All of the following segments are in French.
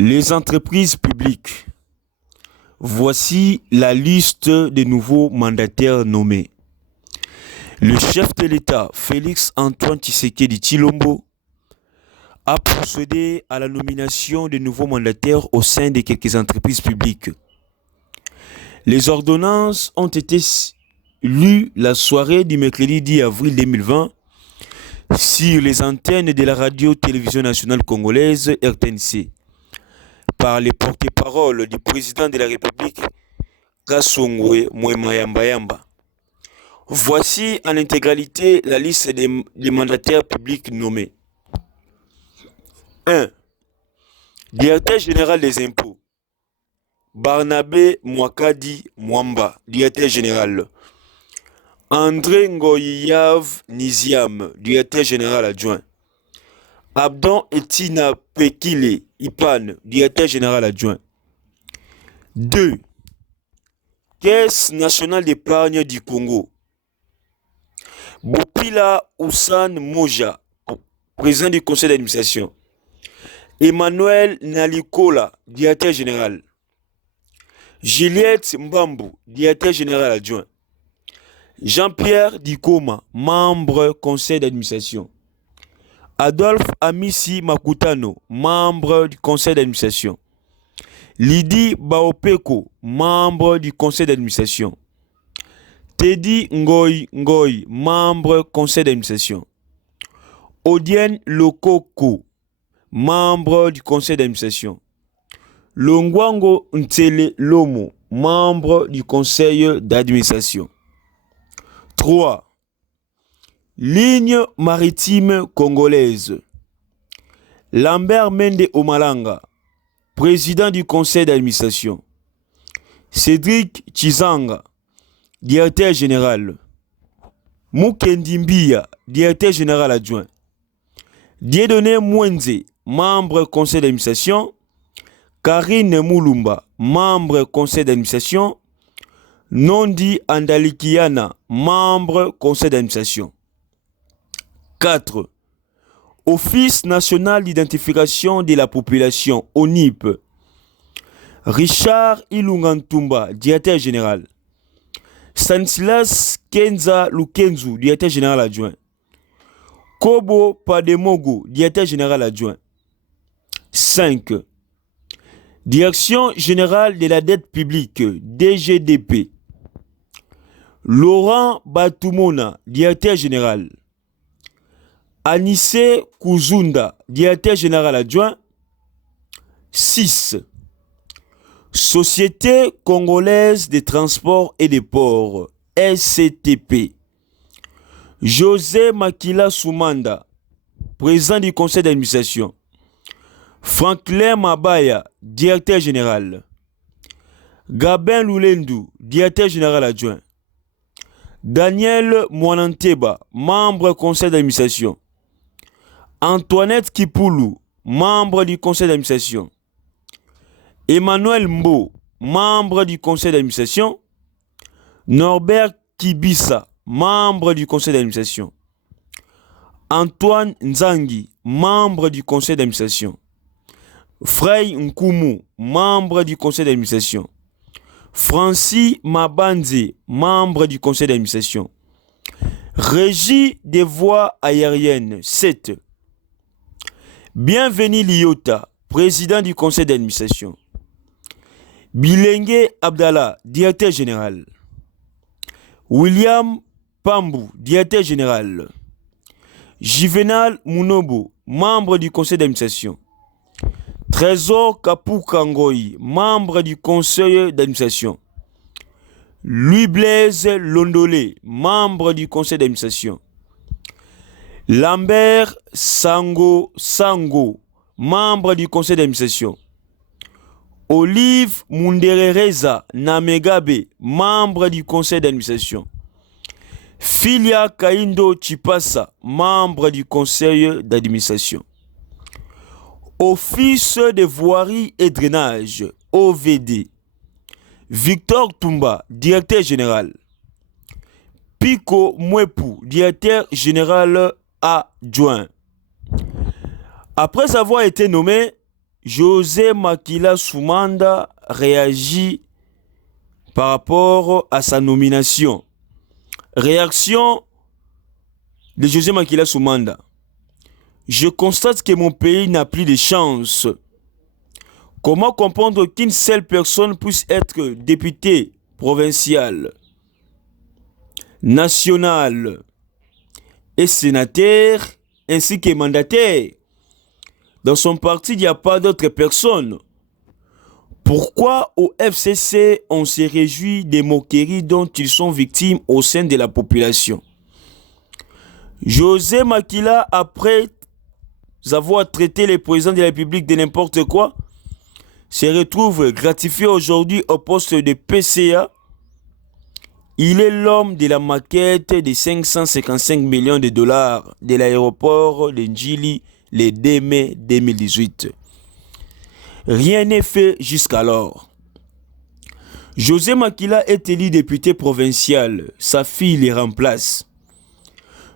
Les entreprises publiques. Voici la liste des nouveaux mandataires nommés. Le chef de l'État, Félix-Antoine Tshisekedi Tshilombo, a procédé à la nomination de nouveaux mandataires au sein de quelques entreprises publiques. Les ordonnances ont été lues la soirée du mercredi 10 avril 2020 sur les antennes de la radio-télévision nationale congolaise RTNC par les porte-paroles du président de la République, Kasongwe Mwema-Yamba. Voici en intégralité la liste des mandataires publics nommés. 1. Directeur général des impôts, Barnabé Mwakadi Mwamba, directeur général. André Ngoyav Niziam, directeur général adjoint. Abdon Etina Pekile Ipan, directeur général adjoint. 2. Caisse nationale d'épargne du Congo, Bopila Oussan Moja, président du conseil d'administration. Emmanuel Nalikola, directeur général. Juliette Mbambu, directeur général adjoint. Jean-Pierre Dikoma, membre conseil d'administration. Adolphe Amissi Makutano, membre du conseil d'administration. Lydie Baopeko, membre du conseil d'administration. Teddy Ngoy, membre conseil d'administration. Odienne Lokoko, membre du conseil d'administration. Longwango Ntele Lomo, membre du conseil d'administration. 3. Ligne maritime congolaise. Lambert Mende Omalanga, président du conseil d'administration. Cédric Chizanga, directeur général. Mukendi Mbia, directeur général adjoint. Dieudonné Mwenze, membre conseil d'administration. Karine Moulumba, membre conseil d'administration. Nondi Andalikiana, membre conseil d'administration. 4. Office national d'identification de la population, ONIP. Richard Ilungantumba, directeur général. Stanislas Kenza Lukenzu, directeur général adjoint. Kobo Pademogo, directeur général adjoint. 5. Direction générale de la dette publique, DGDP. Laurent Batumona, directeur général. Anissé Kuzunda, directeur général adjoint. 6. Société congolaise des transports et des ports, SCTP. José Makila Soumanda, président du conseil d'administration. Franklin Mabaya, directeur général. Gabin Loulendu, directeur général adjoint. Daniel Mwananteba, membre conseil d'administration. Antoinette Kipoulou, membre du conseil d'administration. Emmanuel Mbo, membre du conseil d'administration. Norbert Kibissa, membre du conseil d'administration. Antoine Nzangi, membre du conseil d'administration. Frey Nkumu, membre du conseil d'administration. Francis Mabanze, membre du conseil d'administration. Régie des voies aériennes, 7. Bienvenue Liota, président du conseil d'administration. Bilengue Abdallah, directeur général. William Pambou, directeur général. Juvenal Munobo, membre du conseil d'administration. Trésor Kapoukangoy, membre du conseil d'administration. Louis Blaise Londolé, membre du conseil d'administration. Lambert Sango, membre du conseil d'administration. Olive Munderereza Namegabe, membre du conseil d'administration. Filia Kaindo Chipasa, membre du conseil d'administration. Office de voirie et drainage, OVD. Victor Tumba, directeur général. Pico Mwepu, directeur général adjoint. Après avoir été nommé, José Makila Soumanda réagit par rapport à sa nomination. Réaction de José Makila Soumanda. Je constate que mon pays n'a plus de chance. Comment comprendre qu'une seule personne puisse être députée provinciale, nationale et sénateur, ainsi que mandataire? Dans son parti, il n'y a pas d'autres personnes. Pourquoi au FCC, on se réjouit des moqueries dont ils sont victimes au sein de la population? José Makila, après avoir traité les présidents de la République de n'importe quoi, se retrouve gratifié aujourd'hui au poste de PCA. Il est l'homme de la maquette de 555 millions de dollars de l'aéroport de Njili le 2 mai 2018. Rien n'est fait jusqu'alors. José Makila est élu député provincial. Sa fille le remplace.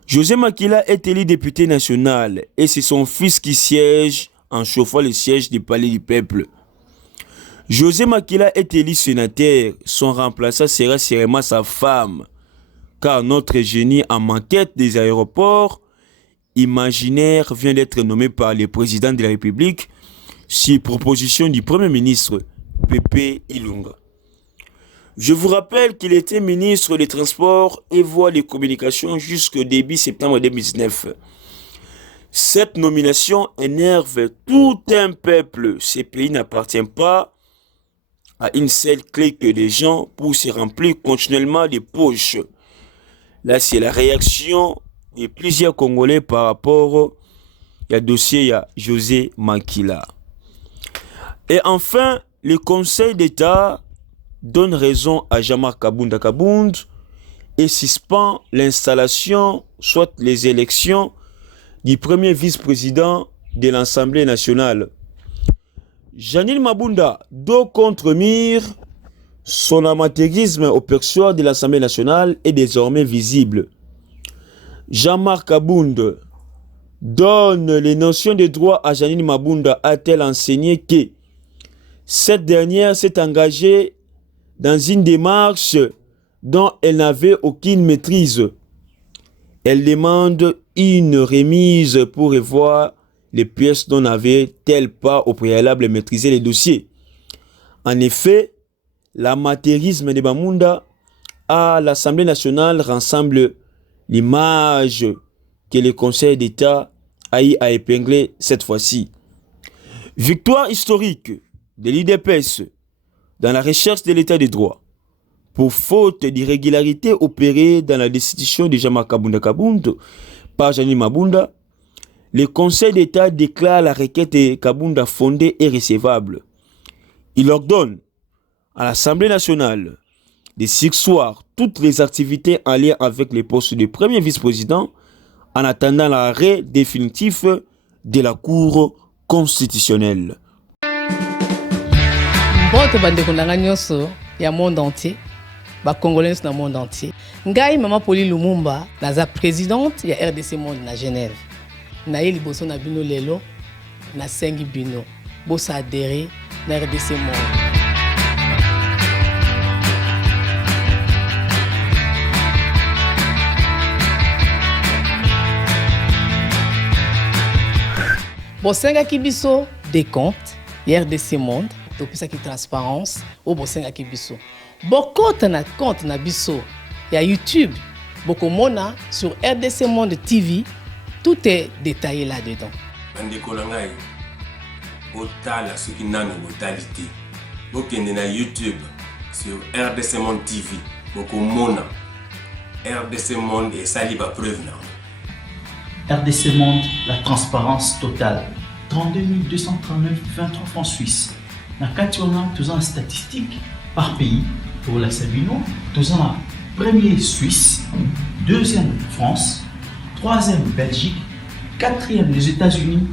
José Makila est élu député national et c'est son fils qui siège en chauffant le siège du Palais du Peuple. José Makila est élu sénateur. Son remplaçant sera sûrement sa femme, car notre génie en maquette des aéroports imaginaire vient d'être nommé par le président de la République sur proposition du Premier ministre Pepe Ilunga. Je vous rappelle qu'il était ministre des Transports et Voies de Communication jusqu'au début septembre 2019. Cette nomination énerve tout un peuple. Ce pays n'appartient pas à une seule clique de gens pour se remplir continuellement des poches. Là, c'est la réaction de plusieurs Congolais par rapport au dossier à José Makila. Et enfin, le Conseil d'État donne raison à Jean-Marc Kabunda Kabund et suspend l'installation, soit les élections, du premier vice-président de l'Assemblée nationale. Janine Mabunda, dos contre mur, son amateurisme au perchoir de l'Assemblée nationale est désormais visible. Jean-Marc Kabund donne les notions de droit à Janine Mabunda. A-t-elle enseigné que cette dernière s'est engagée dans une démarche dont elle n'avait aucune maîtrise? Elle demande une remise pour revoir les pièces dont n'avait-elle pas au préalable maîtrisé les dossiers. En effet, l'amateurisme de Bamunda à l'Assemblée nationale rassemble l'image que le Conseil d'État a eu à épingler cette fois-ci. Victoire historique de l'IDPS dans la recherche de l'état de droit pour faute d'irrégularité opérée dans la destitution de Jean-Marc Kabunda Kabund par Janine Mabunda. Le Conseil d'État déclare la requête de Kabunda fondée et recevable. Il ordonne à l'Assemblée nationale de surseoir toutes les activités en lien avec les postes de premier vice-président en attendant l'arrêt définitif de la Cour constitutionnelle. Boto bandeko nanga nyonso ya monde entier, ba congolais dans monde entier. Ngai Mama Pauline Lumumba naza présidente ya RDC Monde na Genève. Na ye liboso na bino lelo na sengi bino bosa adhérer na RDC Monde. Bosenga kibiso des comptes RDC Monde. Depuis ça qui transparence au bosenga kibiso. Bokota na compte na biso ya YouTube. Bokomona sur RDC Monde TV. Tout est détaillé là-dedans. Bandeko nangai otala soki nano botalité. Bokende na YouTube sur RDC Monde TV. Bokomona RDC Monde et sali ba preuve na. RDC Monde, la transparence totale. 32 239 23 francs suisses. Na kationa tous en statistiques par pays pour la Sabino, tous en premier Suisse, deuxième France, troisième Belgique, quatrième les États-Unis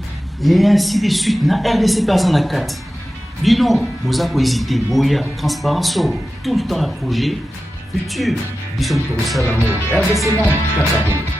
et ainsi de suite. Na RDC personne à 4. Bino, vous avez hésité, boya, transparence, tout le temps à projet, futur, bisous pour ça l'amour. RDC Monde, Kakabo.